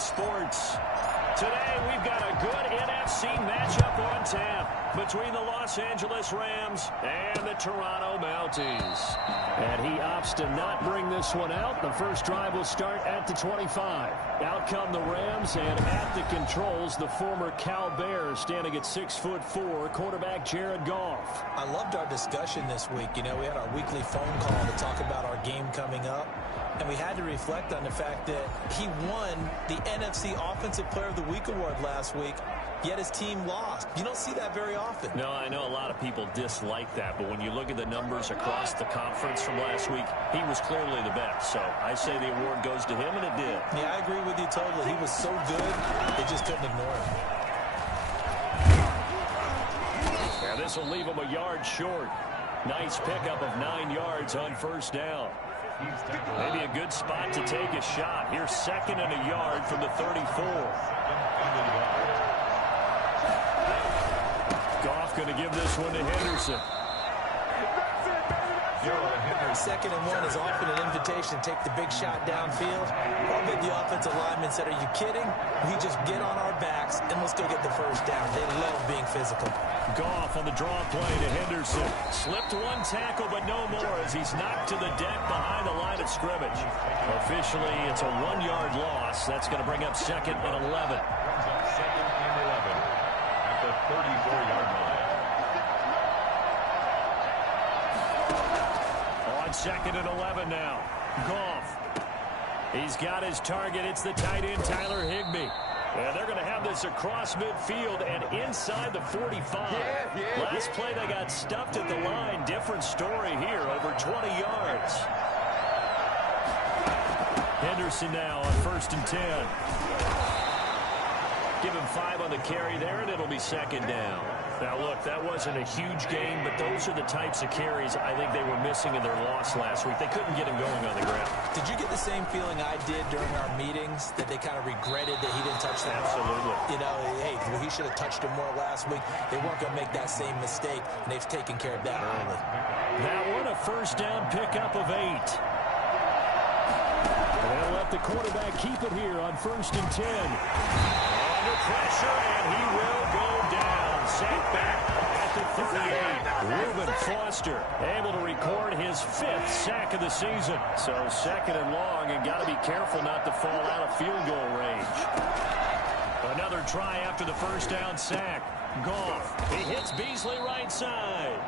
Sports. Today, we've got a good NFC matchup on tap between the Los Angeles Rams and the Toronto Mounties. And he opts to not bring this one out. The first drive will start at the 25. Out come the Rams, and at the controls, the former Cal Bear standing at 6'4", quarterback Jared Goff. I loved our discussion this week. You know, we had our weekly phone call to talk about our game coming up. And we had to reflect on the fact that he won the NFC Offensive Player of the Week award last week, yet his team lost. You don't see that very often. No, I know a lot of people dislike that, but when you look at the numbers across the conference from last week, he was clearly the best. So I say the award goes to him, and it did. Yeah, I agree with you totally. He was so good, they just couldn't ignore him. And this will leave him a yard short. Nice pickup of 9 yards on first down. Maybe a good spot to take a shot. Here's second and a yard from the 34. Goff going to give this one to Henderson. Second and 1 is often an invitation to take the big shot downfield. I'll bet the offensive lineman said, are you kidding? We just get on our backs and let's go get the first down. They love being physical. Goff on the draw play to Henderson. Slipped one tackle, but no more as he's knocked to the deck behind the line of scrimmage. Officially, it's a 1-yard loss. That's going to bring up second and 11. Second and 11 at the 34-yard line. On second and 11 now. Goff. He's got his target. It's the tight end, Tyler Higbee. And they're going to have this across midfield and inside the 45. Last play, they got stuffed at the line. Different story here, over 20 yards. Henderson now on first and 10. Give him 5 on the carry there, and it'll be second down. Now, look, that wasn't a huge game, but those are the types of carries I think they were missing in their loss last week. They couldn't get him going on the ground. Did you get the same feeling I did during our meetings, that they kind of regretted that he didn't touch the ball? Absolutely. You know, hey, well, he should have touched him more last week. They weren't going to make that same mistake, and they've taken care of that early. That one, a first down pickup of 8. They'll let the quarterback keep it here on first and 10. Under pressure, and he will go down. Sacked back at the 38. Reuben Foster able to record his 5th sack of the season. So second and long, and got to be careful not to fall out of field goal range. Another try after the first down sack. Goff. He hits Beasley right side.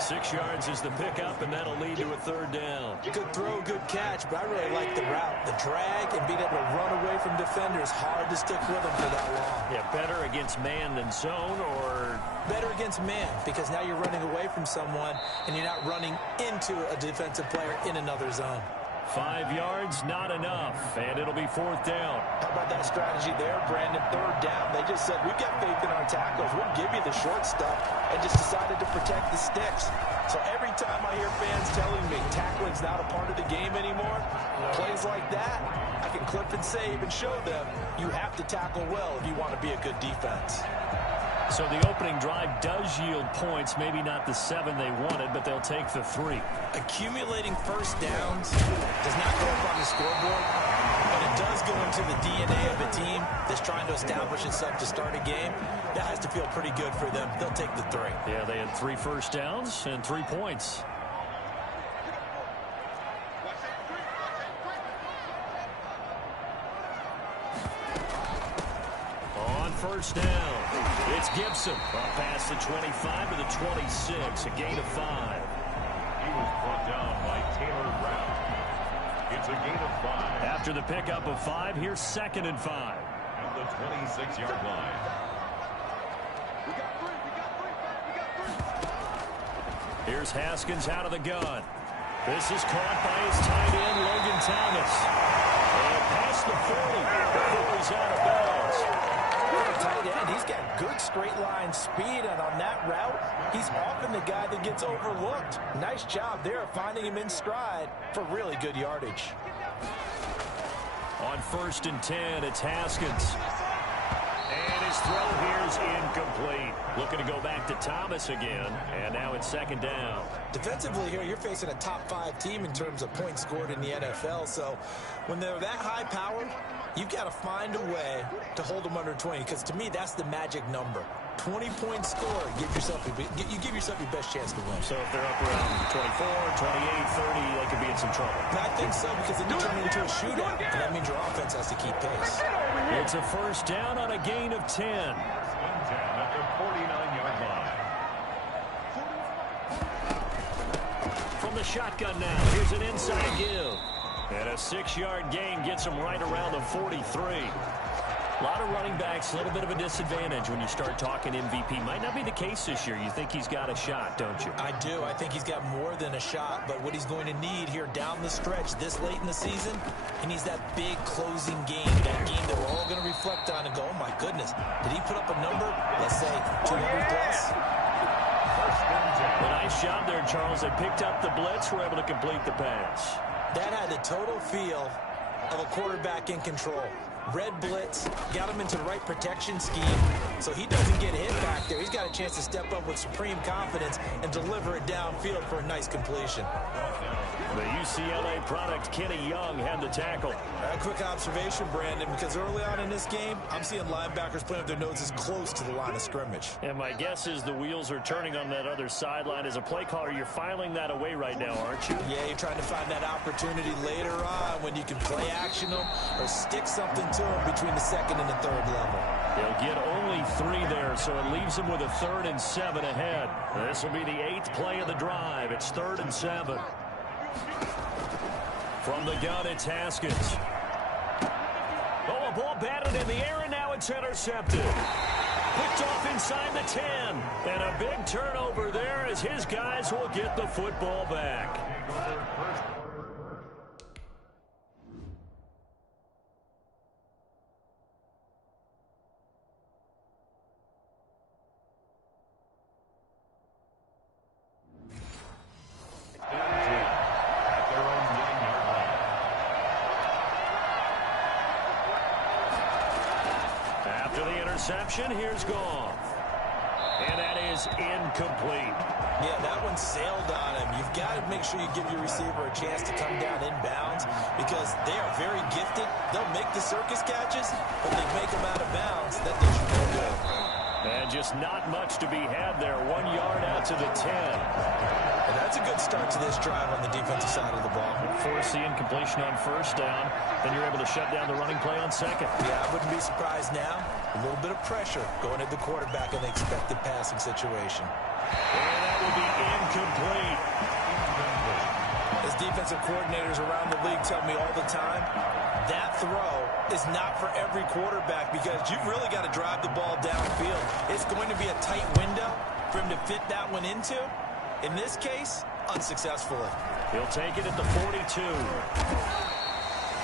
6 yards is the pickup, and that'll lead to a third down. Good throw, good catch, but I really like the route. The drag and being able to run away from defenders, hard to stick with them for that long. Yeah, better against man than zone, or? Better against man, because now you're running away from someone, and you're not running into a defensive player in another zone. 5 yards, not enough, and it'll be fourth down. How about that strategy there, Brandon? Third down. They just said, we've got faith in our tackles. We'll give you the short stuff, and just decided to protect the sticks. So every time I hear fans telling me tackling's not a part of the game anymore, plays like that, I can clip and save and show them you have to tackle well if you want to be a good defense. So the opening drive does yield points, maybe not the 7 they wanted, but they'll take the 3. Accumulating first downs does not go up on the scoreboard, but it does go into the DNA of a team that's trying to establish itself to start a game. That has to feel pretty good for them. They'll take the 3. Yeah, they had 3 first downs and 3 points. On first down, it's Gibson. Up past the 25 to the 26, a gain of 5. He was brought down by Taylor Brown. It's a gain of 5. After the pickup of 5, here's second and 5. At the 26-yard line. Here's Haskins out of the gun. This is caught by his tight end, Logan Thomas. And past the 40 before he's out of bounds. Tight end, he's got good straight line speed, and on that route, he's often the guy that gets overlooked. Nice job there of finding him in stride for really good yardage. On first and 10, it's Haskins. And his throw here is incomplete. Looking to go back to Thomas again, and now it's second down. Defensively here, you're facing a top 5 team in terms of points scored in the NFL, so when they're that high powered, You've got to find a way to hold them under 20, because to me, that's the magic number. 20-point score, you give yourself your best chance to win. So if they're up around 24, 28, 30, they could be in some trouble. And I think so, because then you turn it into a shootout, and that means your offense has to keep pace. It's a first down on a gain of 10. At the 49-yard line. From the shotgun now, here's an inside give. And a 6-yard gain gets him right around the 43. A lot of running backs, a little bit of a disadvantage when you start talking MVP. Might not be the case this year. You think he's got a shot, don't you? I do. I think he's got more than a shot, but what he's going to need here down the stretch this late in the season, he needs that big closing game, that game that we're all going to reflect on and go, oh my goodness, did he put up a number, let's say 200 plus? A nice job there, Charles. They picked up the blitz, were able to complete the pass. That had the total feel of a quarterback in control. Red blitz, got him into the right protection scheme, so he doesn't get hit back there. He's got a chance to step up with supreme confidence and deliver it downfield for a nice completion. The UCLA product, Kenny Young, had the tackle. A quick observation, Brandon, because early on in this game, I'm seeing linebackers playing with their noses close to the line of scrimmage. And my guess is the wheels are turning on that other sideline. As a play caller, you're filing that away right now, aren't you? Yeah, you're trying to find that opportunity later on when you can play action them or stick something to them between the second and the third level. They'll get only 3 there, so it leaves them with a 3rd and 7 ahead. This will be the 8th play of the drive. It's 3rd and 7. From the gun, it's Haskins. Oh, a ball batted in the air, and now it's intercepted. Picked off inside the 10. And a big turnover there as his guys will get the football back. Here's Goff. And that is incomplete. Yeah, that one sailed on him. You've got to make sure you give your receiver a chance to come down inbounds because they are very gifted. They'll make the circus catches, but they make them out of bounds. That they should go good. And just not much to be had there. 1 yard out to the 10. And that's a good start to this drive on the defensive side of the ball. Force the incompletion on first down. Then you're able to shut down the running play on second. Yeah, I wouldn't be surprised now. A little bit of pressure going at the quarterback in the expected passing situation. And that will be incomplete. As defensive coordinators around the league tell me all the time, that throw is not for every quarterback because you've really got to drive the ball downfield. It's going to be a tight window for him to fit that one into. In this case, unsuccessfully. He'll take it at the 42.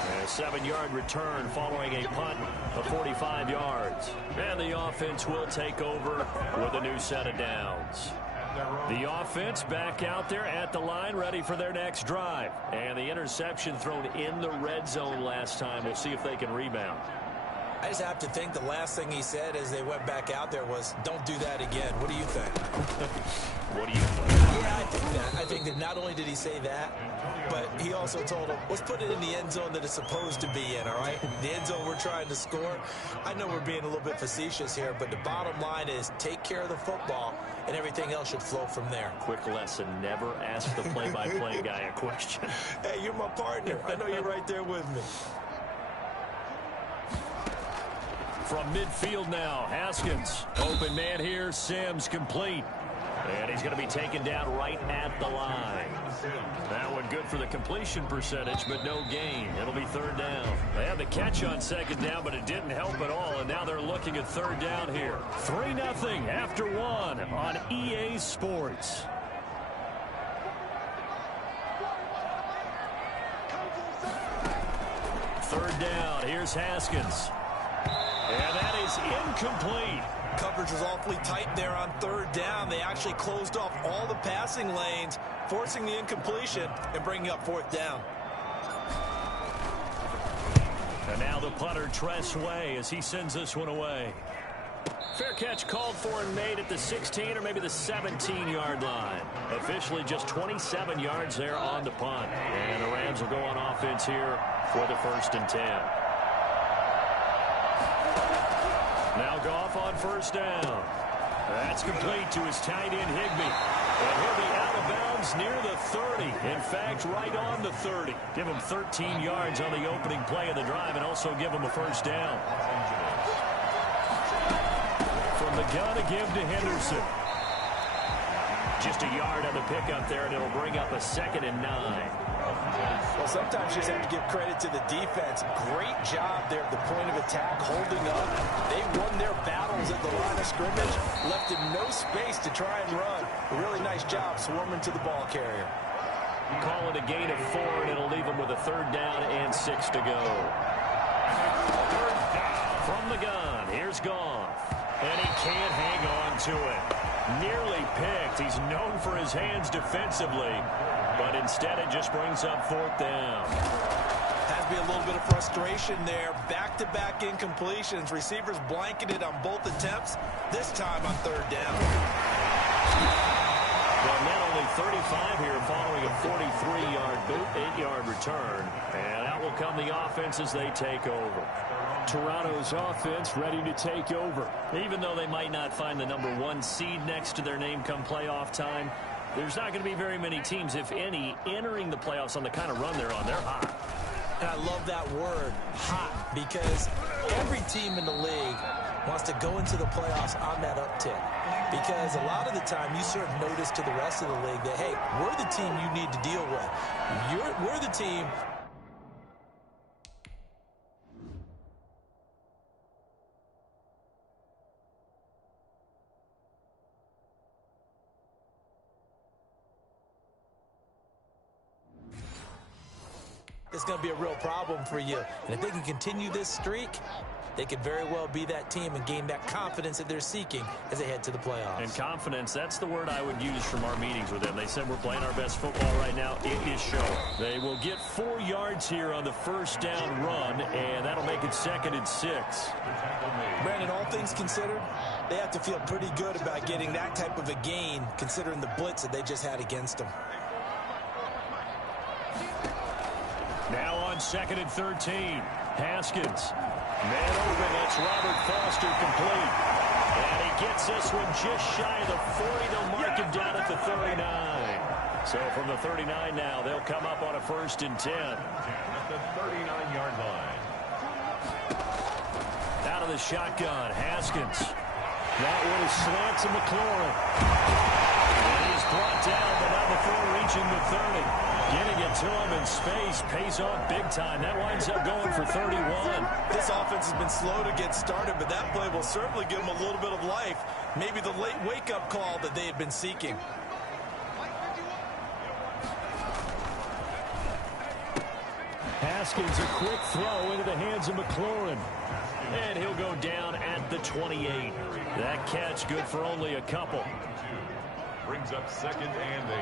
And a 7-yard return following a punt of 45 yards. And the offense will take over with a new set of downs. The offense back out there at the line, ready for their next drive. And the interception thrown in the red zone last time. We'll see if they can rebound. I just have to think the last thing he said as they went back out there was, don't do that again. What do you think? What do you think? Yeah, I think that. I think that not only did he say that, but he also told him, let's put it in the end zone that it's supposed to be in, all right? The end zone we're trying to score. I know we're being a little bit facetious here, but the bottom line is take care of the football, and everything else should flow from there. Quick lesson, never ask the play-by-play guy a question. Hey, you're my partner. I know you're right there with me. From midfield now, Haskins. Open man here, Sims complete. And he's going to be taken down right at the line. That one good for the completion percentage, but no gain. It'll be 3rd down. They had the catch on 2nd down, but it didn't help at all, and now they're looking at 3rd down here. 3-0 after 1 on EA Sports. Third down, here's Haskins. And that is incomplete. Coverage was awfully tight there on 3rd down. They actually closed off all the passing lanes, forcing the incompletion and bringing up 4th down. And now the punter, Tress Way, as he sends this one away. Fair catch called for and made at the 16 or maybe the 17-yard line. Officially just 27 yards there on the punt. And the Rams will go on offense here for the 1st and 10. Now Goff on first down. That's complete to his tight end, Higbee. And he'll be out of bounds near the 30. In fact, right on the 30. Give him 13 yards on the opening play of the drive and also give him a first down. From the gun to give to Henderson. Just a yard on the pickup there, and it'll bring up a 2nd and 9. Well, sometimes you just have to give credit to the defense. Great job there at the point of attack, holding up. They won their battles at the line of scrimmage, left him no space to try and run. A really nice job swarming to the ball carrier. Call it a gain of 4, and it'll leave him with a 3rd down and 6 to go. From the gun, here's Goff. And he can't hang on to it. Nearly picked. He's known for his hands defensively, but instead it just brings up 4th down. Has to be a little bit of frustration there. Back-to-back incompletions. Receivers blanketed on both attempts, this time on 3rd down. Well, not only 35 here following a 43-yard boot, 8-yard return, and out will come the offense as they take over. Toronto's offense ready to take over. Even though they might not find the number 1 seed next to their name come playoff time, there's not going to be very many teams, if any, entering the playoffs on the kind of run they're on. They're hot. And I love that word, hot, because every team in the league wants to go into the playoffs on that uptick. Because a lot of the time you serve notice to the rest of the league that, hey, we're the team you need to deal with. We're the team. It's going to be a real problem for you. And if they can continue this streak, they could very well be that team and gain that confidence that they're seeking as they head to the playoffs. And confidence, that's the word I would use from our meetings with them. They said we're playing our best football right now. It is showing. They will get 4 yards here on the 1st down run, and that'll make it 2nd and 6. Brandon, all things considered, they have to feel pretty good about getting that type of a gain, considering the blitz that they just had against them. Now on 2nd and 13. Haskins. Man open. That's Robert Foster complete. And he gets this one just shy of the 40. They'll mark him down at the 39. So from the 39 now, they'll come up on a 1st and 10. At the 39-yard line. Out of the shotgun, Haskins. That one is slant to McLaurin. And he's brought down, but not before reaching the 30. Getting it to him in space pays off big time. That winds up going for 31. This offense has been slow to get started, but that play will certainly give them a little bit of life. Maybe the late wake-up call that they had been seeking. Haskins, a quick throw into the hands of McLaurin. And he'll go down at the 28. That catch good for only a couple. Brings up 2nd and 8.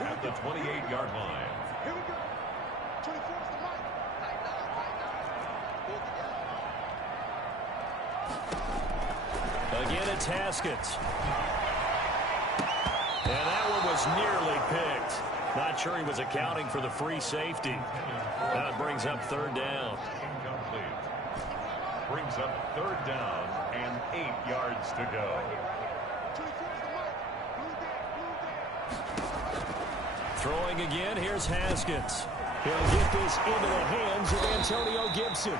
At the 28-yard line. Here we go. 24 is the mark. Again, it's Haskins. And that one was nearly picked. Not sure he was accounting for the free safety. That brings up 3rd down. Incomplete. Brings up 3rd down and 8 yards to go. 24 is the mark. Throwing again, here's Haskins. He'll get this into the hands of Antonio Gibson.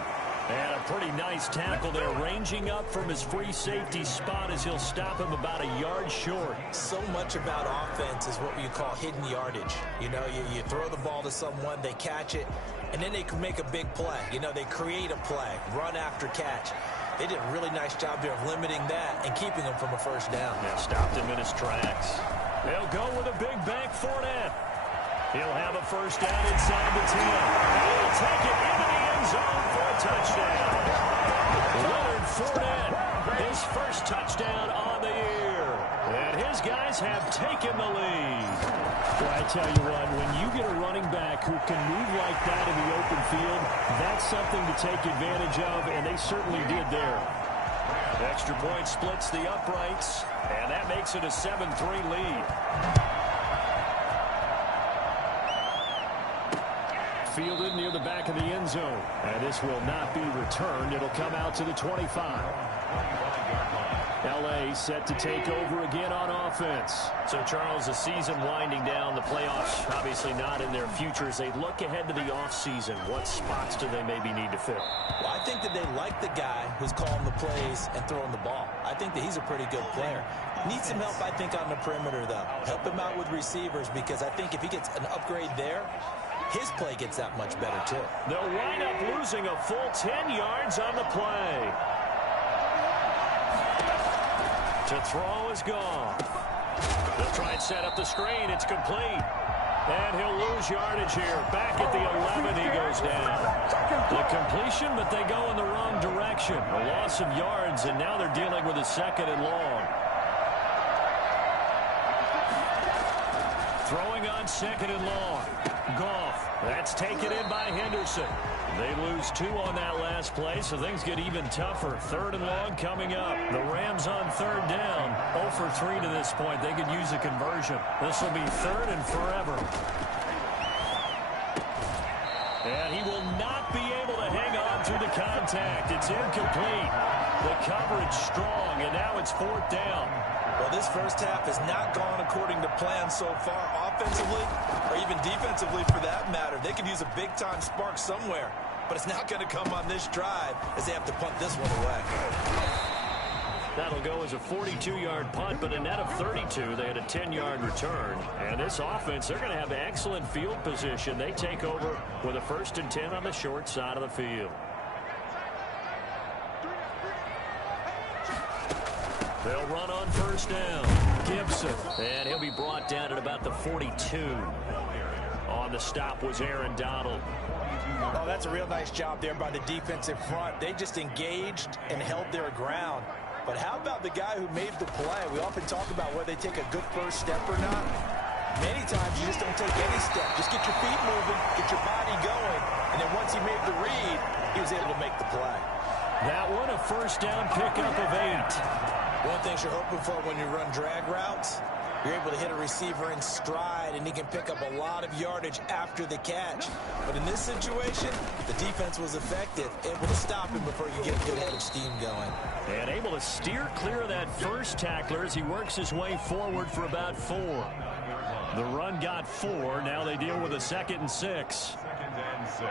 And a pretty nice tackle there, ranging up from his free safety spot as he'll stop him about a yard short. So much about offense is what you call hidden yardage. You know, you throw the ball to someone, they catch it, and then they can make a big play. You know, they create a play, run after catch. They did a really nice job there of limiting that and keeping him from a 1st down. Yeah, stopped him in his tracks. They'll go with a big bank Fournette. He'll have a 1st down inside the 10. He'll take it into the end zone for a touchdown. Leonard Fournette, his 1st touchdown on the year. And his guys have taken the lead. Well, I tell you what, when you get a running back who can move like that in the open field, that's something to take advantage of, and they certainly did there. The extra point splits the uprights, and that makes it a 7-3 lead. fielded near the back of the end zone. And this will not be returned. It'll come out to the 25. L.A. set to take over again on offense. So, Charles, the season winding down, the playoffs obviously not in their future. As they look ahead to the offseason, what spots do they maybe need to fill? Well, I think that they like the guy who's calling the plays and throwing the ball. I think that he's a pretty good player. Needs some help, I think, on the perimeter, though. Help him out with receivers, because I think if he gets an upgrade there, his play gets that much better, too. They'll wind up losing a full 10 yards on the play. To throw is gone. They'll try and set up the screen. It's complete. And he'll lose yardage here. Back at the 11, he goes down. The completion, but they go in the wrong direction. A loss of yards, and now they're dealing with a 2nd and long. Throwing on 2nd and long. Goff. That's taken in by Henderson. They lose 2 on that last play, so things get even tougher. 3rd and long coming up. The Rams on 3rd down. 0 for 3 to this point. They could use a conversion. This will be 3rd and forever. And he will not be able to hang on through the contact. It's incomplete. The coverage strong, and now it's 4th down. Well, this first half has not gone according to plan so far, offensively or even defensively for that matter. They could use a big-time spark somewhere, but it's not going to come on this drive as they have to punt this one away. That'll go as a 42-yard punt, but a net of 32. They had a 10-yard return. And this offense, they're going to have excellent field position. They take over with a 1st and 10 on the short side of the field. They'll run on 1st down. Gibson. And he'll be brought down at about the 42. On the stop was Aaron Donald. Oh, that's a real nice job there by the defensive front. They just engaged and held their ground. But how about the guy who made the play? We often talk about whether they take a good first step or not. Many times you just don't take any step. Just get your feet moving, get your body going, and then once he made the read, he was able to make the play. That one, a 1st down pickup of 8. One thing you're hoping for when you run drag routes, you're able to hit a receiver in stride, and he can pick up a lot of yardage after the catch. But in this situation, the defense was effective, able to stop him before you get a good head of steam going. And able to steer clear of that first tackler as he works his way forward for about 4. The run got 4. Now they deal with a 2nd and 6. 2nd and 6.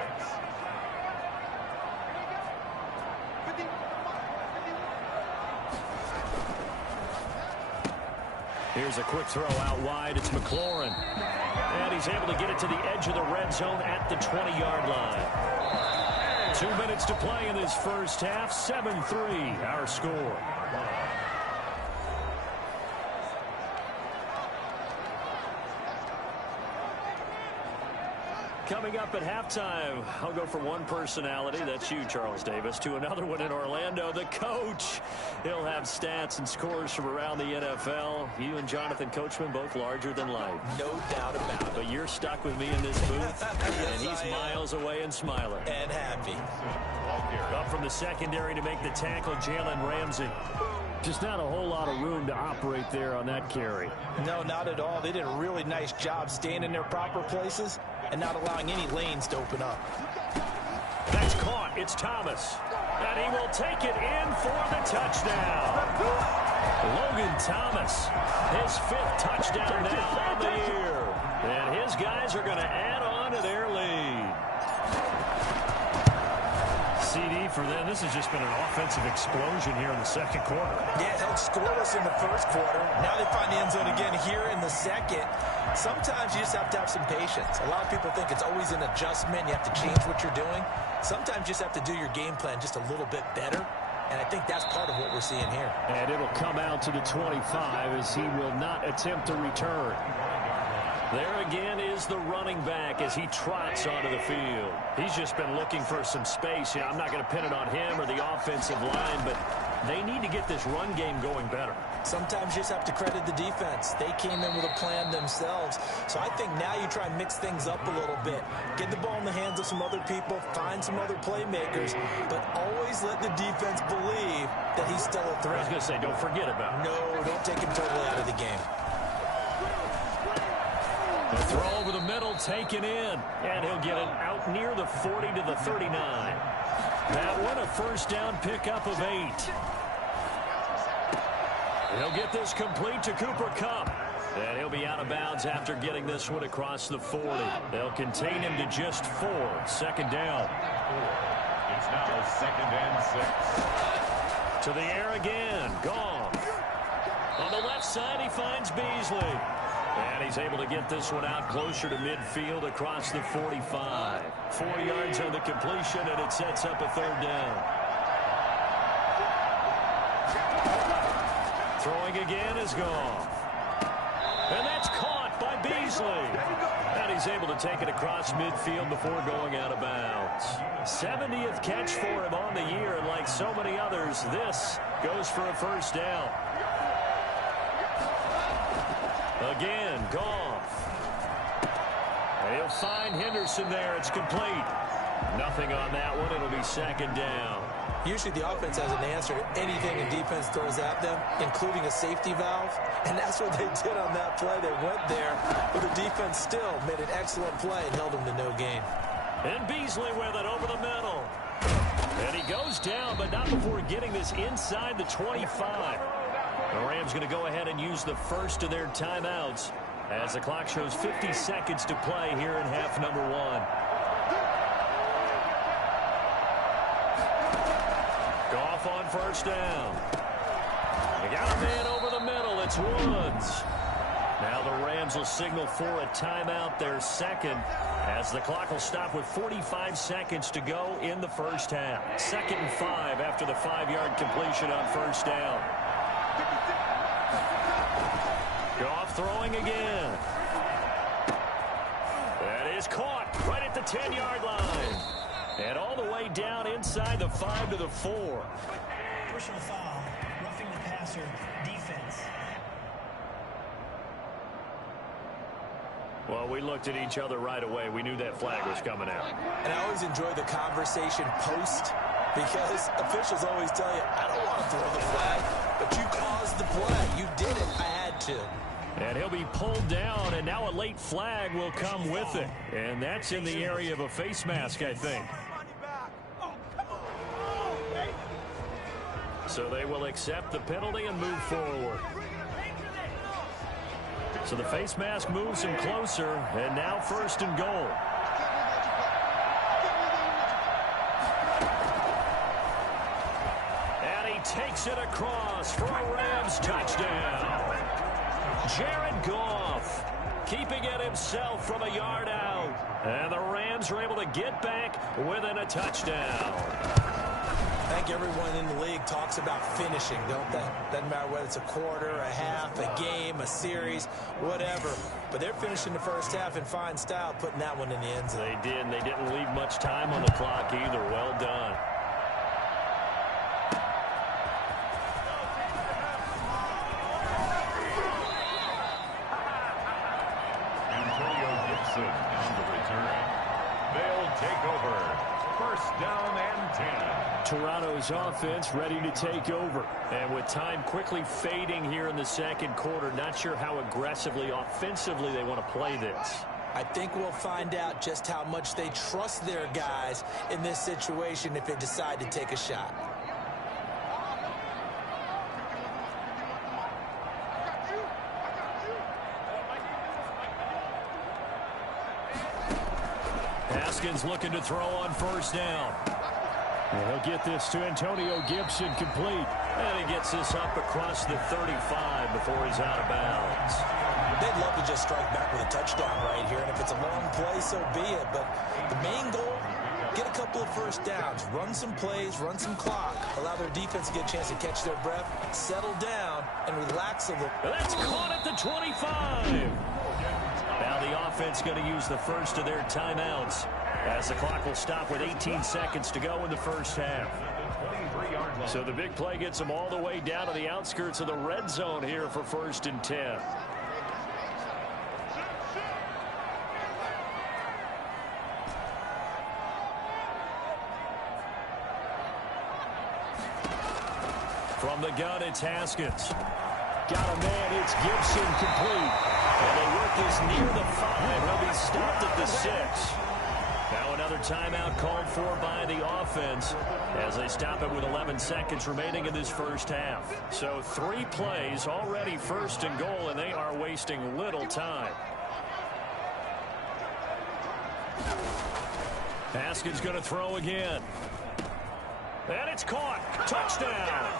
Here's a quick throw out wide. It's McLaurin. And he's able to get it to the edge of the red zone at the 20-yard line. 2 minutes to play in this first half. 7-3 our score. Coming up at halftime, I'll go from one personality, that's you, Charles Davis, to another one in Orlando, the coach. He'll have stats and scores from around the NFL. You and Jonathan Coachman, both larger than life. No doubt about it. But you're stuck with me in this booth, Yes, and he's miles away and smiling. And happy. Up from the secondary to make the tackle, Jalen Ramsey. Just not a whole lot of room to operate there on that carry. No, not at all. They did a really nice job staying in their proper places and not allowing any lanes to open up. That's caught. It's Thomas. And he will take it in for the touchdown. Logan Thomas, his 5th touchdown now on the year. And his guys are going to add on to their lead. CD for them. This has just been an offensive explosion here in the 2nd quarter. Yeah, held scoreless in the 1st quarter. Now they find the end zone again here in the 2nd. Sometimes you just have to have some patience. A lot of people think it's always an adjustment. You have to change what you're doing. Sometimes you just have to do your game plan just a little bit better. And I think that's part of what we're seeing here. And it'll come out to the 25 as he will not attempt to return. There again is the running back as he trots onto the field. He's just been looking for some space. I'm not going to pin it on him or the offensive line, but they need to get this run game going better. Sometimes you just have to credit the defense. They came in with a plan themselves. So I think now you try and mix things up a little bit. Get the ball in the hands of some other people, find some other playmakers, but always let the defense believe that he's still a threat. I was going to say, don't forget about him. No, don't take him totally out of the game. The throw over the middle, taken in. And he'll get it out near the 40 to the 39. That one a first down pickup of 8. He'll get this complete to Cooper Kupp. And he'll be out of bounds after getting this one across the 40. They'll contain him to just 4. Second down. It's now 2nd and 6. To the air again. Goff. On the left side, he finds Beasley. And he's able to get this one out closer to midfield across the 45. 4 yards on the completion, and it sets up a third down. Throwing again is Goff. And that's caught by Beasley. And he's able to take it across midfield before going out of bounds. 70th catch for him on the year, and like so many others, this goes for a first down. Again, Goff. And he'll find Henderson there. It's complete. Nothing on that one. It'll be second down. Usually the offense has an answer to anything the defense throws at them, including a safety valve. And that's what they did on that play. They went there, but the defense still made an excellent play and held them to no gain. And Beasley with it over the middle. And he goes down, but not before getting this inside the 25. The Rams going to go ahead and use the first of their timeouts as the clock shows 50 seconds to play here in half number 1. Goff on first down. They got a man over the middle. It's Woods. Now the Rams will signal for a timeout, their second, as the clock will stop with 45 seconds to go in the first half. 2nd and 5 after the 5-yard completion on first down. Goff throwing again. That is caught right at the 10-yard line. And all the way down inside the 5 to the 4. Personal foul, roughing the passer, defense. Well, we looked at each other right away. We knew that flag was coming out. And I always enjoy the conversation post, because officials always tell you, I don't want to throw the flag, but you caused the play. You did it. I had to. And he'll be pulled down, and now a late flag will come with it. And that's in the area of a face mask, I think. So they will accept the penalty and move forward. So the face mask moves him closer, and now 1st and goal. And he takes it across for a Rams touchdown. Jared Goff keeping it himself from a yard out. And the Rams are able to get back within a touchdown. I think everyone in the league talks about finishing, don't they? Doesn't matter whether it's a quarter, a half, a game, a series, whatever. But they're finishing the first half in fine style, putting that one in the end zone. They did, and they didn't leave much time on the clock either. Well done. On the return. They'll take over. 1st down and 10. Toronto's offense ready to take over. And with time quickly fading here in the second quarter, not sure how aggressively, offensively they want to play this. I think we'll find out just how much they trust their guys in this situation if they decide to take a shot. Haskins looking to throw on first down. And he'll get this to Antonio Gibson complete. And he gets this up across the 35 before he's out of bounds. They'd love to just strike back with a touchdown right here. And if it's a long play, so be it. But the main goal, get a couple of first downs. Run some plays, run some clock. Allow their defense to get a chance to catch their breath, settle down, and relax a little. That's caught at the 25. Now the offense going to use the first of their timeouts as the clock will stop with 18 seconds to go in the first half. So the big play gets them all the way down to the outskirts of the red zone here for 1st and 10. From the gun, it's Haskins. Got a man, it's Gibson complete. And they work this near the 5. He'll be stopped at the 6. Now another timeout called for by the offense as they stop it with 11 seconds remaining in this first half. So 3 plays already first and goal, and they are wasting little time. Haskins going to throw again. And it's caught. Touchdown.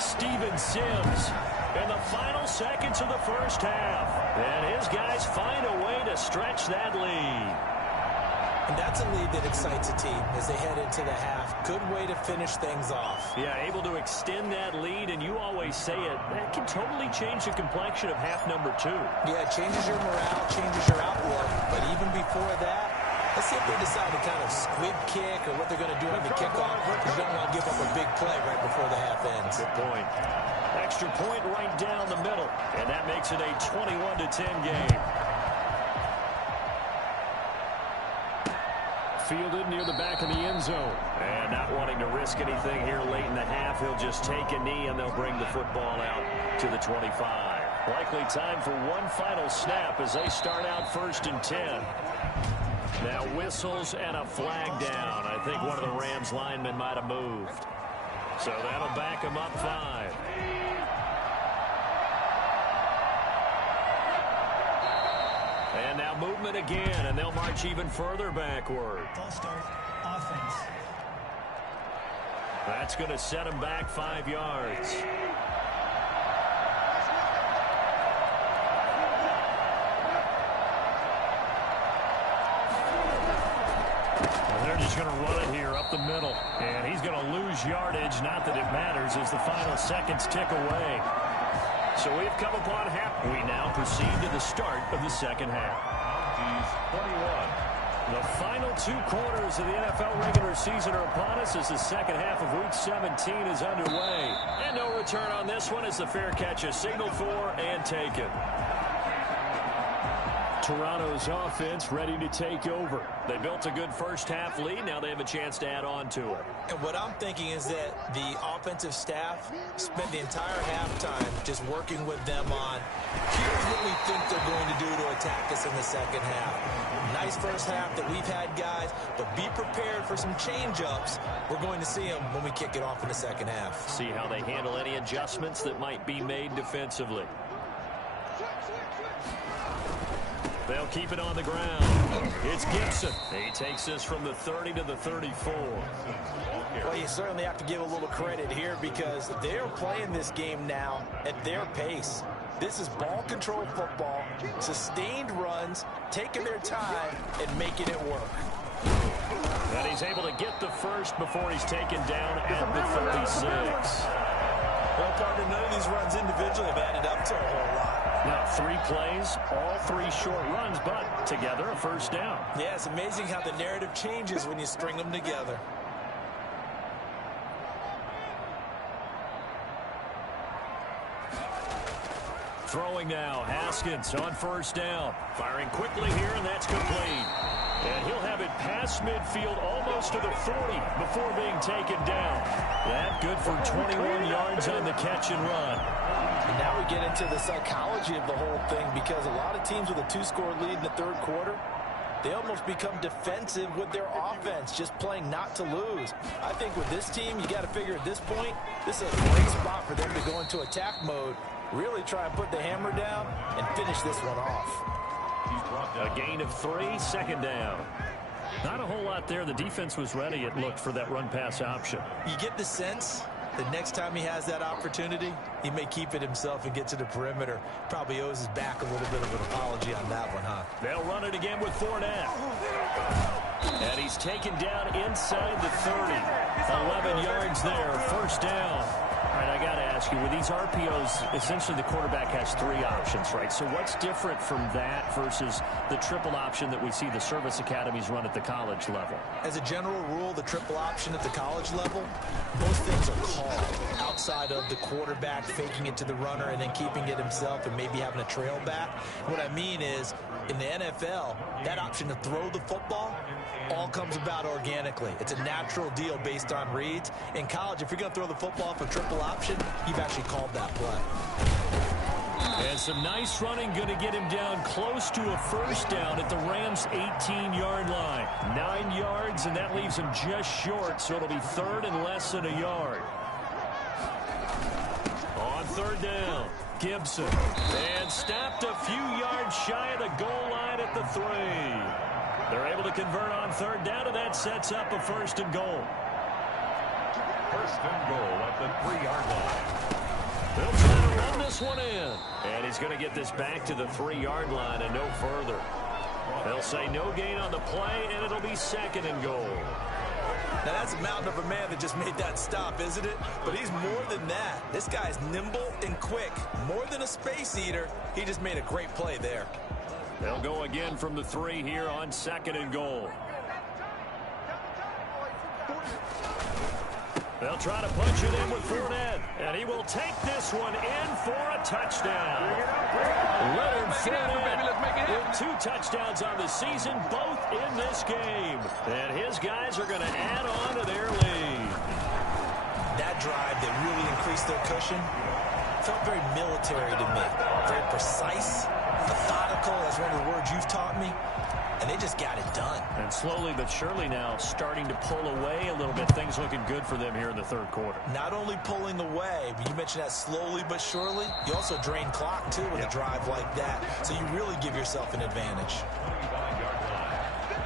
Steven Sims in the final seconds of the first half. And his guys find a way to stretch that lead. And that's a lead that excites a team as they head into the half. Good way to finish things off. Yeah, able to extend that lead, and you always say it, that can totally change the complexion of half number 2. Yeah, it changes your morale, changes your outlook. But even before that, let's see if they decide to kind of squib kick or what they're going to do on the kickoff. Because you don't want to give up a big play right before the half ends. Good point. Extra point right down the middle, and that makes it a 21-10 game. Fielded near the back of the end zone. And not wanting to risk anything here late in the half, he'll just take a knee, and they'll bring the football out to the 25. Likely time for one final snap as they start out 1st and 10. Now whistles and a flag down. I think one of the Rams linemen might have moved. So that'll back him up 5. And now movement again, and they'll march even further backward. Full start, offense. That's going to set him back 5 yards. And they're just going to run it here up the middle. And he's going to lose yardage. Not that it matters as the final seconds tick away. So we've come upon half. We now proceed to the start of the second half. 21. The final 2 quarters of the NFL regular season are upon us as the second half of Week 17 is underway. And no return on this one as the fair catch is signaled for and taken. Toronto's offense ready to take over. They built a good first half lead. Now they have a chance to add on to it. And what I'm thinking is that the offensive staff spent the entire halftime just working with them on, here's what we think they're going to do to attack us in the second half. Nice first half that we've had, guys, but be prepared for some change-ups. We're going to see them when we kick it off in the second half. See how they handle any adjustments that might be made defensively. They'll keep it on the ground. It's Gibson. He takes this from the 30 to the 34. Well, you certainly have to give a little credit here because they're playing this game now at their pace. This is ball control football, sustained runs, taking their time, and making it work. And he's able to get the first before he's taken down at the 36. Well, partner, none of these runs individually have added up to a whole lot. Now 3 plays, all 3 short runs, but together a first down. Yeah, it's amazing how the narrative changes when you string them together. Throwing now, Haskins on first down. Firing quickly here, and that's complete. And he'll have it past midfield almost to the 40 before being taken down. That good for 21 yards on the catch and run. And now we get into the psychology of the whole thing because a lot of teams with a 2-score lead in the third quarter, they almost become defensive with their offense, just playing not to lose. I think with this team, you got to figure at this point, this is a great spot for them to go into attack mode, really try and put the hammer down and finish this one off. A gain of 3, second down. Not a whole lot there. The defense was ready, it looked, for that run-pass option. You get the sense the next time he has that opportunity, he may keep it himself and get to the perimeter. Probably owes his back a little bit of an apology on that one, huh? They'll run it again with Fournette. And he's taken down inside the 30. 11 yards there, first down. All right, I got to ask you, with these RPOs, essentially the quarterback has 3 options, right? So what's different from that versus the triple option that we see the service academies run at the college level? As a general rule, the triple option at the college level, most things are called outside of the quarterback faking it to the runner and then keeping it himself and maybe having a trail back. What I mean is, in the NFL, that option to throw the football all comes about organically. It's a natural deal based on reads. In college, if you're going to throw the football for triple option, you've actually called that play. And some nice running going to get him down close to a first down at the Rams' 18-yard line. 9 yards, and that leaves him just short, so it'll be third and less than a yard. On third down, Gibson. And stopped a few yards shy of the goal line at the 3. They're able to convert on third down, and that sets up a first and goal. First and goal at the 3-yard line. They'll try to run this one in. And he's going to get this back to the 3-yard line and no further. They'll say no gain on the play, and it'll be second and goal. Now, that's a mountain of a man that just made that stop, isn't it? But he's more than that. This guy's nimble and quick. More than a space eater. He just made a great play there. They'll go again from the 3 here on second and goal. They'll try to punch it in with Fournette, and he will take this one in for a touchdown. Leonard Fournette with 2 touchdowns on the season, both in this game. And his guys are going to add on to their lead. That drive that really increased their cushion felt very military to me. Very precise, methodical. That's one of the words you've taught me. And they just got it done. And slowly but surely now starting to pull away a little bit. Things looking good for them here in the third quarter. Not only pulling away, but you mentioned that slowly but surely. You also drain clock, too, with a drive like that. So you really give yourself an advantage.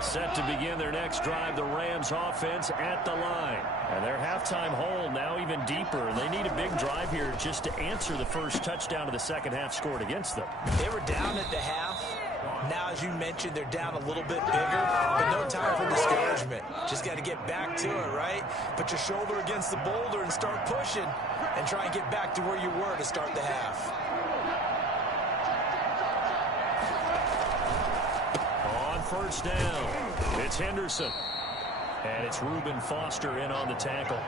Set to begin their next drive, the Rams offense at the line. And their halftime hole now even deeper. And they need a big drive here just to answer the first touchdown of the second half scored against them. They were down at the half. Now, as you mentioned, they're down a little bit bigger, but no time for discouragement. Just got to get back to it, right? Put your shoulder against the boulder and start pushing and try and get back to where you were to start the half. On first down, it's Henderson. And it's Reuben Foster in on the tackle.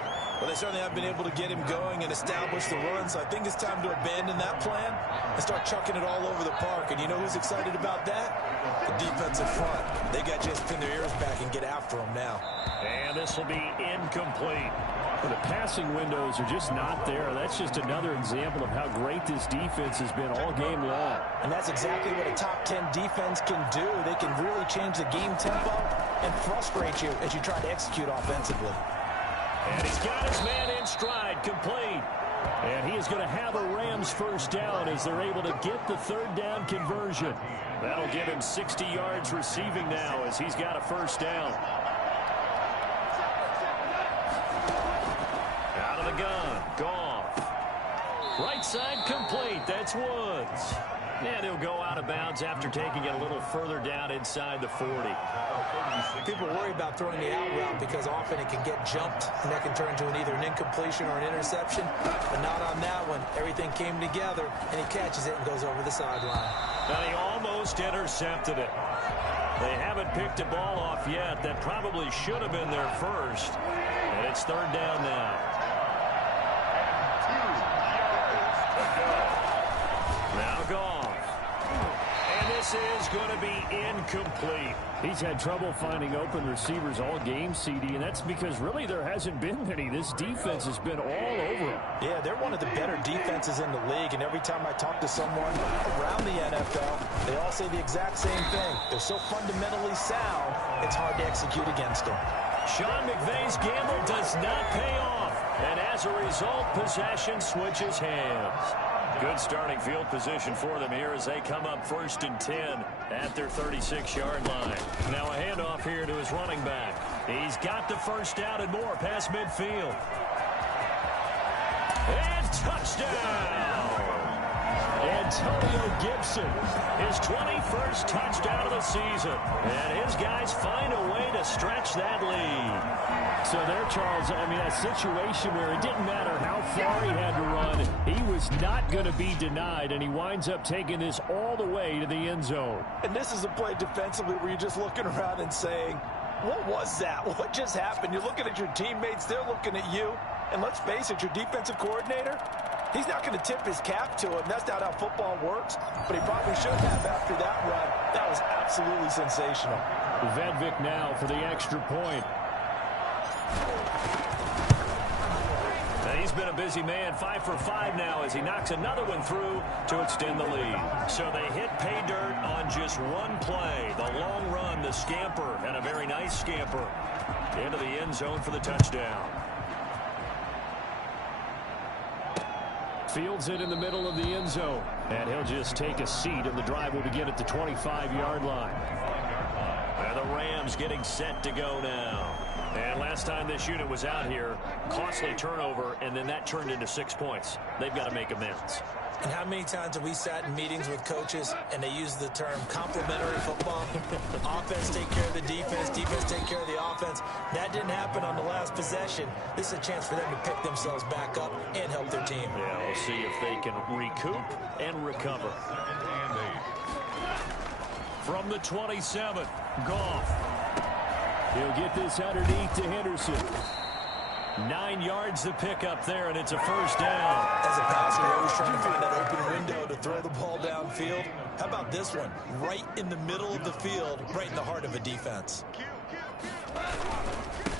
Well, they certainly have been able to get him going and establish the run, so I think it's time to abandon that plan and start chucking it all over the park. And you know who's excited about that? The defensive front. They got to just pin their ears back and get after him now. And this will be incomplete. The passing windows are just not there. That's just another example of how great this defense has been all game long. And that's exactly what a top 10 defense can do. They can really change the game tempo and frustrate you as you try to execute offensively. And he's got his man in stride, complete. And he is going to have a Rams first down as they're able to get the third down conversion. That'll give him 60 yards receiving now as he's got a first down. Out of the gun, Goff. Right side complete, that's Woods. And he'll go out of bounds after taking it a little further down inside the 40. People worry about throwing the out route because often it can get jumped and that can turn into either an incompletion or an interception. But not on that one. Everything came together and he catches it and goes over the sideline. Now he almost intercepted it. They haven't picked a ball off yet. That probably should have been their first. And it's third down now. Now Goff. And this is going to be incomplete. He's had trouble finding open receivers all game, CD, and that's because really there hasn't been many. This defense has been all over him. Yeah, they're one of the better defenses in the league, and every time I talk to someone around the NFL, they all say the exact same thing. They're so fundamentally sound, it's hard to execute against them. Sean McVay's gamble does not pay off, and as a result, possession switches hands. Good starting field position for them here as they come up 1st and 10 at their 36-yard line. Now a handoff here to his running back. He's got the first down and more past midfield. And touchdown! Antonio Gibson, his 21st touchdown of the season. And his guys find a way to stretch that lead. So there, Charles, I mean, a situation where it didn't matter how far he had to run, he was not going to be denied, and he winds up taking this all the way to the end zone. And this is a play defensively where you're just looking around and saying, what was that? What just happened? You're looking at your teammates, they're looking at you, and let's face it, your defensive coordinator, he's not going to tip his cap to him. That's not how football works, but he probably should have after that run. That was absolutely sensational. Vedvik now for the extra point. And he's been a busy man. 5 for 5 now as he knocks another one through to extend the lead. So they hit pay dirt on just one play. The long run, the scamper, and a very nice scamper into the end zone for the touchdown. Fields it in the middle of the end zone. And he'll just take a seat, and the drive will begin at the 25-yard line. And the Rams getting set to go now. And last time this unit was out here, costly turnover, and then that turned into 6 points. They've got to make amends. And how many times have we sat in meetings with coaches and they use the term complementary football? Offense take care of the defense, defense take care of the offense. That didn't happen on the last possession. This is a chance for them to pick themselves back up and help their team. Yeah, we'll see if they can recoup and recover. From the 27, Goff. He'll get this underneath to Henderson. 9 yards to pick up there, and it's a first down. As a passer, you're always trying to find that open window to throw the ball downfield. How about this one? Right in the middle of the field, right in the heart of a defense.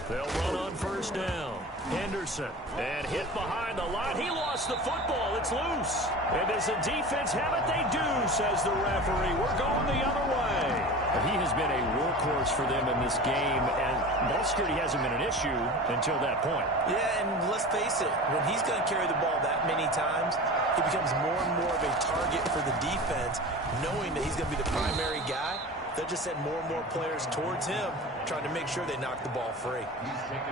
They'll run on first down. Henderson, and hit behind the line. He lost the football. It's loose. And does the defense have it? They do, says the referee. We're going the other way. He has been a workhorse for them in this game, and ball security hasn't been an issue until that point. Yeah, and let's face it, when he's going to carry the ball that many times, he becomes more and more of a target for the defense, knowing that he's going to be the primary guy. They'll just send more and more players towards him, trying to make sure they knock the ball free.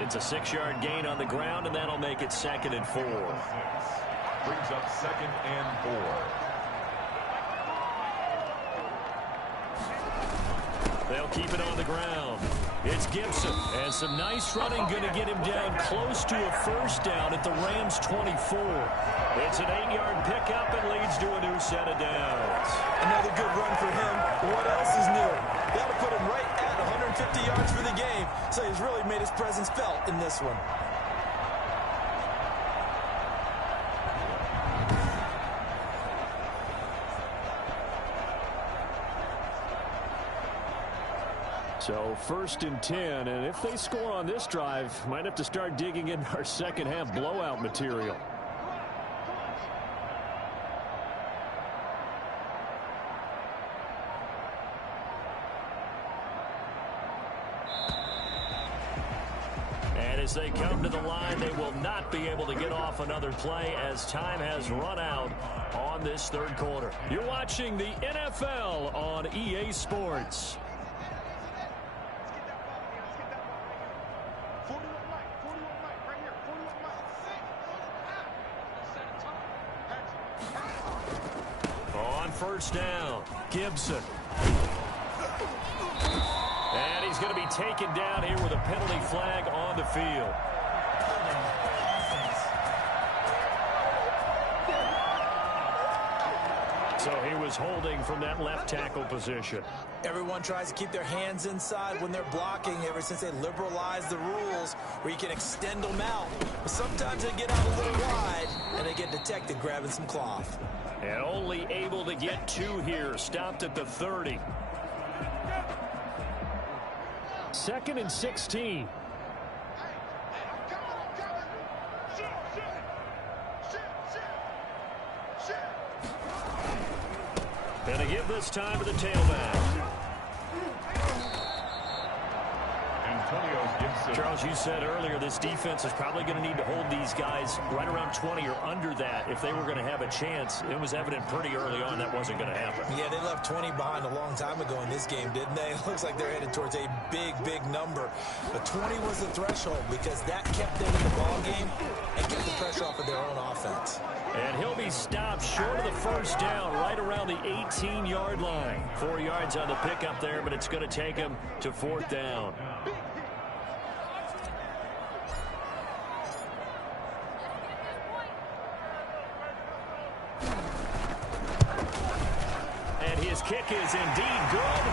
It's a 6-yard gain on the ground, and that'll make it 2nd and 4. Brings up 2nd and 4. They'll keep it on the ground. It's Gibson, and some nice running going to get him down close to a first down at the Rams' 24. It's an 8-yard pickup and leads to a new set of downs. Another good run for him. What else is new? That'll put him right at 150 yards for the game, so he's really made his presence felt in this one. So 1st and 10, and if they score on this drive, might have to start digging in our second half blowout material. And as they come to the line, they will not be able to get off another play as time has run out on this 3rd quarter. You're watching the NFL on EA Sports. First down, Gibson. And he's going to be taken down here with a penalty flag on the field. So he was holding from that left tackle position. Everyone tries to keep their hands inside when they're blocking ever since they liberalized the rules where you can extend them out. But sometimes they get out a little wide and they get detected grabbing some cloth. And only able to get 2 here. Stopped at the 30. 2nd and 16. And to give this time to the tailback. Charles, you said earlier this defense is probably going to need to hold these guys right around 20 or under that if they were going to have a chance. It was evident pretty early on that wasn't going to happen. Yeah, they left 20 behind a long time ago in this game, didn't they? It looks like they're headed towards a big, big number. But 20 was the threshold because that kept them in the ball game and kept the pressure off of their own offense. And he'll be stopped short of the first down right around the 18-yard line. 4 yards on the pickup there, but it's going to take him to 4th down. And his kick is indeed good,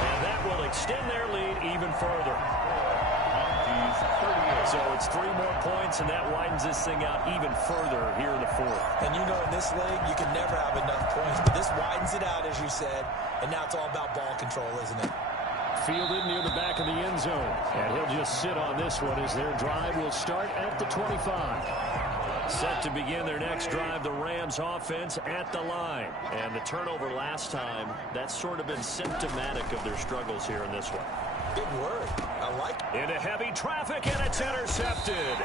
and that will extend their lead even further. So it's 3 more points, and that widens this thing out even further here in the 4th. And you know in this league, you can never have enough points, but this widens it out, as you said, and now it's all about ball control, isn't it? Fielded near the back of the end zone, and he'll just sit on this one as their drive will start at the 25. Set to begin their next drive, the Rams offense at the line. And the turnover last time, that's sort of been symptomatic of their struggles here in this one. Big word. I like it. Into heavy traffic, and it's intercepted.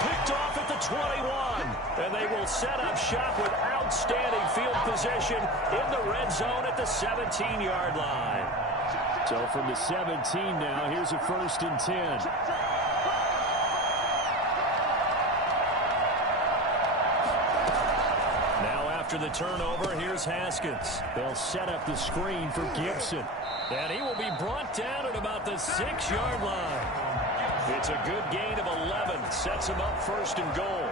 Picked off at the 21. And they will set up shop with outstanding field position in the red zone at the 17-yard line. So from the 17 now, here's a 1st and 10. After the turnover, here's Haskins. They'll set up the screen for Gibson. And he will be brought down at about the 6-yard line. It's a good gain of 11. Sets him up 1st and goal.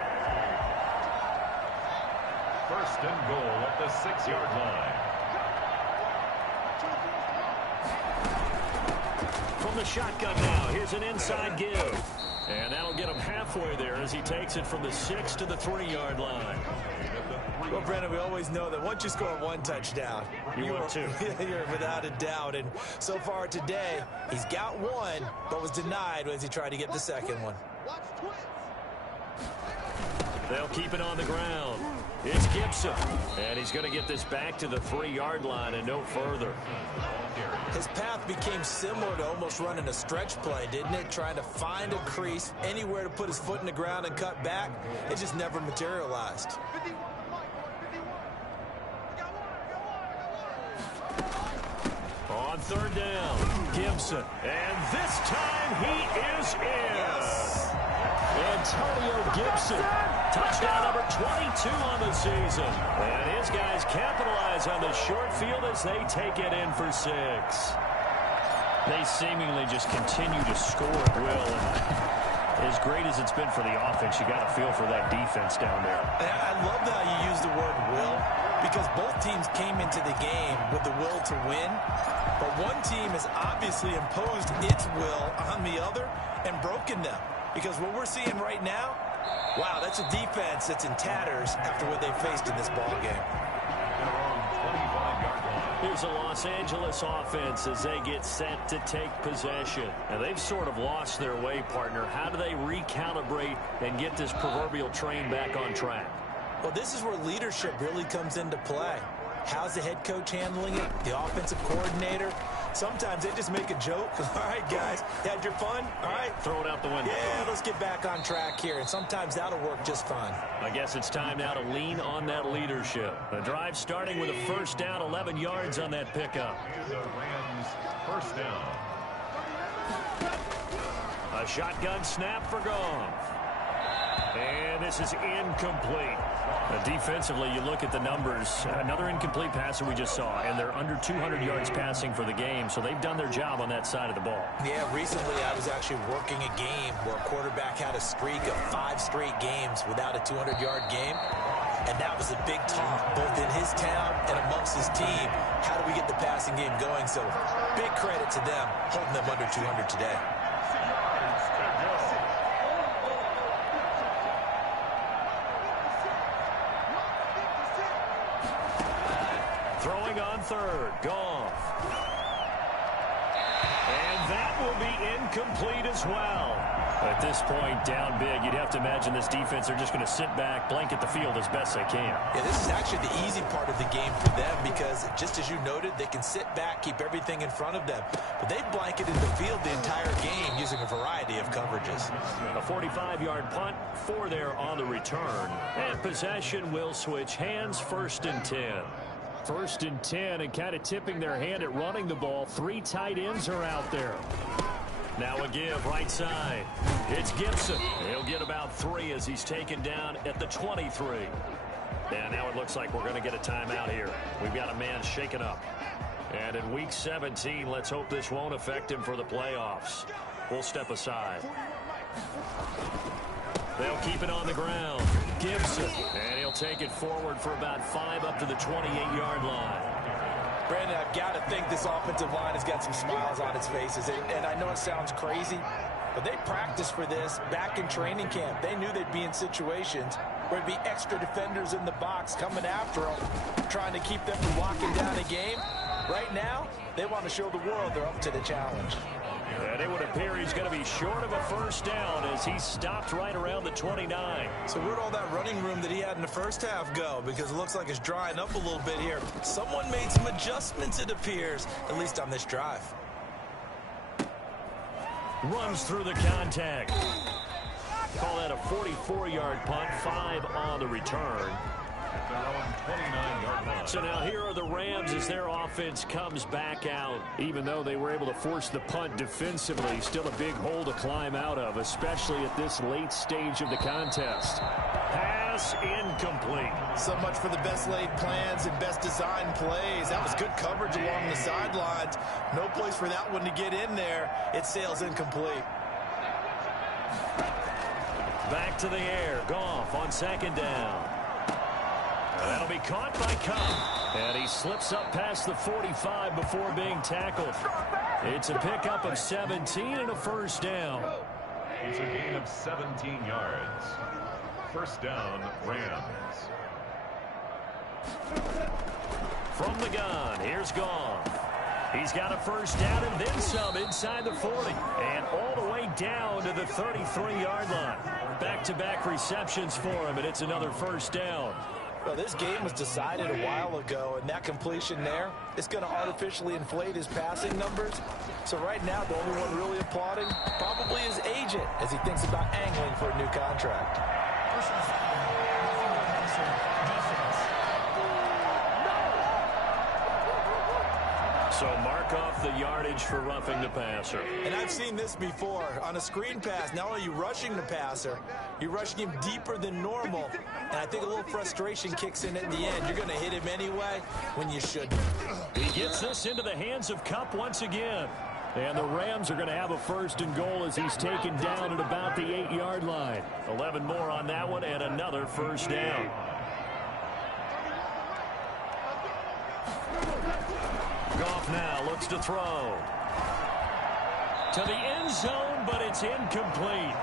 1st and goal at the 6-yard line. From the shotgun now, here's an inside give. And that'll get him halfway there as he takes it from the 6 to the 3-yard line. Well, Brandon, we always know that once you score one touchdown, you're without a doubt. And so far today, he's got one, but was denied as he tried to get the second one. They'll keep it on the ground. It's Gibson. And he's going to get this back to the 3-yard line and no further. His path became similar to almost running a stretch play, didn't it? Trying to find a crease, anywhere to put his foot in the ground and cut back. It just never materialized. On 3rd down, Gibson. And this time he is in. Yes. Antonio Gibson. Touchdown number 22 on the season. And his guys capitalize on the short field as they take it in for 6. They seemingly just continue to score at will. And as great as it's been for the offense, you got to feel for that defense down there. I love how you use the word will, because both teams came into the game with the will to win. But one team has obviously imposed its will on the other and broken them. Because what we're seeing right now, wow, that's a defense that's in tatters after what they faced in this ball game. Here's a Los Angeles offense as they get set to take possession. And they've sort of lost their way, partner. How do they recalibrate and get this proverbial train back on track? Well, this is where leadership really comes into play. How's the head coach handling it? The offensive coordinator? Sometimes they just make a joke. All right, guys, had your fun? All right. Throw it out the window. Yeah, let's get back on track here. And sometimes that'll work just fine. I guess it's time now to lean on that leadership. The drive starting with a 1st down, 11 yards on that pickup. The Rams 1st down. A shotgun snap for Goff. And this is incomplete. Defensively, you look at the numbers. Another incomplete pass that we just saw, and they're under 200 yards passing for the game, so they've done their job on that side of the ball. Yeah, recently I was actually working a game where a quarterback had a streak of 5 straight games without a 200-yard game, and that was a big talk, both in his town and amongst his team. How do we get the passing game going? So big credit to them, holding them under 200 today. Throwing on 3rd, Goff. And that will be incomplete as well. At this point, down big, you'd have to imagine this defense, they're just going to sit back, blanket the field as best they can. Yeah, this is actually the easy part of the game for them because, just as you noted, they can sit back, keep everything in front of them. But they've blanketed the field the entire game using a variety of coverages. A 45-yard punt, 4 there on the return. And possession will switch hands, 1st and 10. 1st and 10, and kind of tipping their hand at running the ball. 3 tight ends are out there. Now a give, right side. It's Gibson. He'll get about 3 as he's taken down at the 23. And now it looks like we're going to get a timeout here. We've got a man shaken up. And in Week 17, let's hope this won't affect him for the playoffs. We'll step aside. They'll keep it on the ground. Gibson. And he'll take it forward for about 5 up to the 28-yard line. Brandon, I've got to think this offensive line has got some smiles on its faces. And I know it sounds crazy, but they practiced for this back in training camp. They knew they'd be in situations where there'd be extra defenders in the box coming after them, trying to keep them from locking down a game. Right now, they want to show the world they're up to the challenge. And it would appear he's going to be short of a first down as he stopped right around the 29. So where'd all that running room that he had in the first half go? Because it looks like it's drying up a little bit here. Someone made some adjustments, it appears, at least on this drive. Runs through the contact. Call that a 44-yard punt, 5 on the return. At their own 29-yard line. So now here are the Rams as their offense comes back out. Even though they were able to force the punt defensively, still a big hole to climb out of, especially at this late stage of the contest. Pass incomplete. So much for the best laid plans and best design plays. That was good coverage along the sidelines. No place for that one to get in there. It sails incomplete. Back to the air. Goff on second down. That'll be caught by Cup. And he slips up past the 45 before being tackled. It's a pickup of 17 and a first down. It's a gain of 17 yards. First down, Rams. From the gun, here's Goff. He's got a first down and then some inside the 40. And all the way down to the 33-yard line. Back-to-back receptions for him, and it's another first down. Well, this game was decided a while ago, and that completion there is going to artificially inflate his passing numbers. So right now, the only one really applauding probably his agent as he thinks about angling for a new contract. So mark off the yardage for roughing the passer. And I've seen this before. On a screen pass, not only are you rushing the passer, you're rushing him deeper than normal. And I think a little frustration kicks in at the end. You're going to hit him anyway when you shouldn't. He gets this into the hands of Cup once again. And the Rams are going to have a first and goal as he's taken down at about the 8-yard line. 11 more on that one and another first down. Goff now looks to throw. To the end zone, but it's incomplete.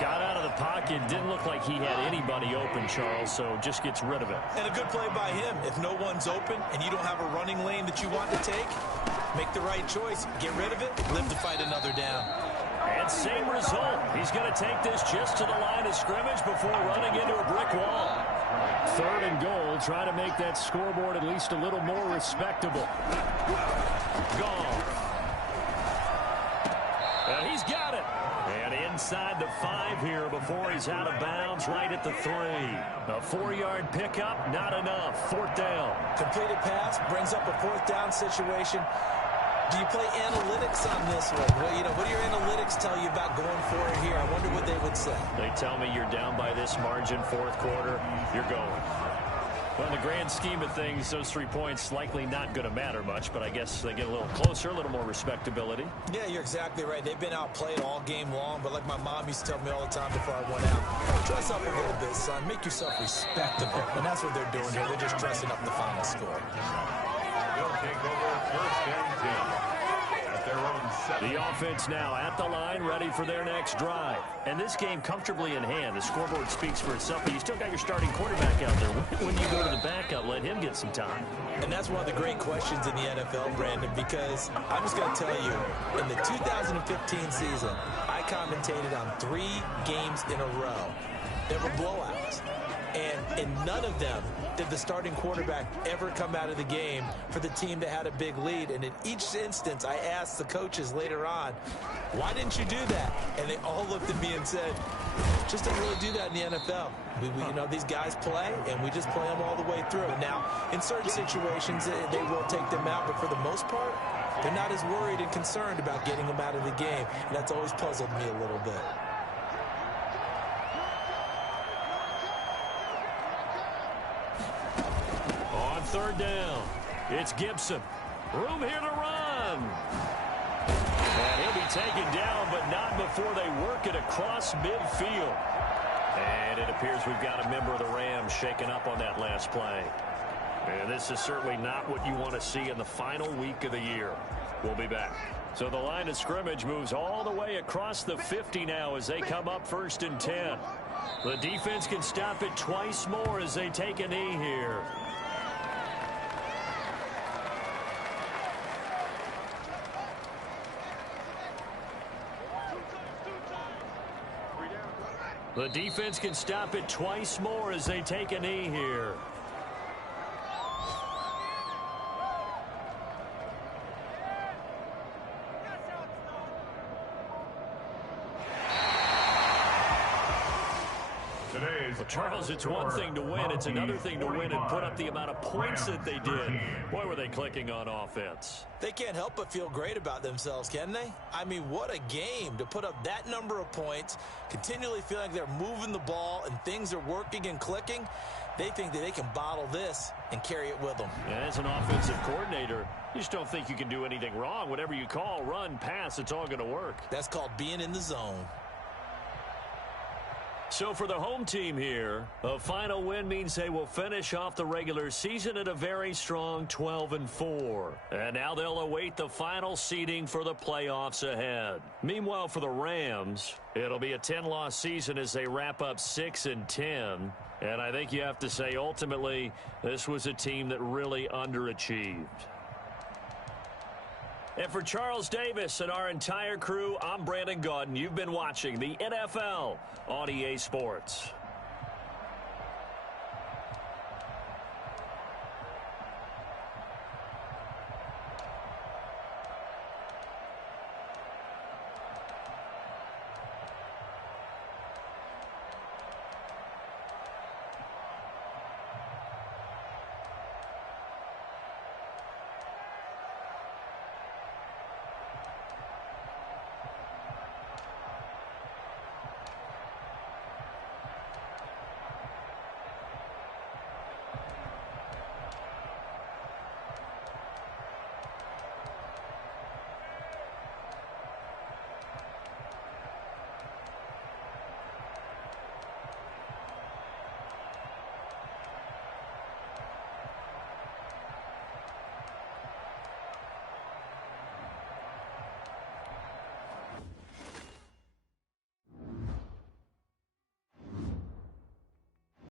Got out of the pocket. Didn't look like he had anybody open, Charles, so just gets rid of it. And a good play by him. If no one's open and you don't have a running lane that you want to take, make the right choice. Get rid of it. Live to fight another down. And same result. He's going to take this just to the line of scrimmage before running into a brick wall. Third and goal. Try to make that scoreboard at least a little more respectable. Goff. And he's got it. And inside the 5 here before he's out of bounds right at the 3. A 4-yard pickup, not enough. Fourth down. Completed pass brings up a fourth down situation. Do you play analytics on this one? Well, what do your analytics tell you about going for it here? I wonder what they would say. They tell me you're down by this margin, fourth quarter, you're going. Well, in the grand scheme of things, those 3 points likely not going to matter much, but I guess they get a little closer, a little more respectability. Yeah, you're exactly right. They've been outplayed all game long, but like my mom used to tell me all the time before I went out, dress up a little bit, son. Make yourself respectable. And that's what they're doing here. They're just dressing up the final score. They'll take over first and 10. The offense now at the line, ready for their next drive. And this game comfortably in hand. The scoreboard speaks for itself, but you still got your starting quarterback out there. When you go to the backup, let him get some time. And that's one of the great questions in the NFL, Brandon, because I'm just going to tell you, in the 2015 season, I commentated on 3 games in a row. There were blowouts. And in none of them did the starting quarterback ever come out of the game for the team that had a big lead. And in each instance, I asked the coaches later on, why didn't you do that? And they all looked at me and said, just don't really do that in the NFL. These guys play, and we just play them all the way through. And now, in certain situations, they will take them out. But for the most part, they're not as worried and concerned about getting them out of the game. And that's always puzzled me a little bit. Third down. It's Gibson. Room here to run. And he'll be taken down, but not before they work it across midfield. And it appears we've got a member of the Rams shaken up on that last play. And this is certainly not what you want to see in the final week of the year. We'll be back. So the line of scrimmage moves all the way across the 50 now as they come up first and 10. The defense can stop it twice more as they take a knee here. The defense can stop it twice more as they take a knee here. Well, Charles, it's one thing to win. It's another thing to win and put up the amount of points that they did. Boy, were they clicking on offense. They can't help but feel great about themselves, can they? I mean, what a game to put up that number of points, continually feeling like they're moving the ball and things are working and clicking. They think that they can bottle this and carry it with them. And as an offensive coordinator, you just don't think you can do anything wrong. Whatever you call, run, pass, it's all going to work. That's called being in the zone. So for the home team here, a final win means they will finish off the regular season at a very strong 12-4. And now they'll await the final seeding for the playoffs ahead. Meanwhile, for the Rams, it'll be a 10-loss season as they wrap up 6-10. And I think you have to say, ultimately, this was a team that really underachieved. And for Charles Davis and our entire crew, I'm Brandon Gaudin. You've been watching the NFL on EA Sports.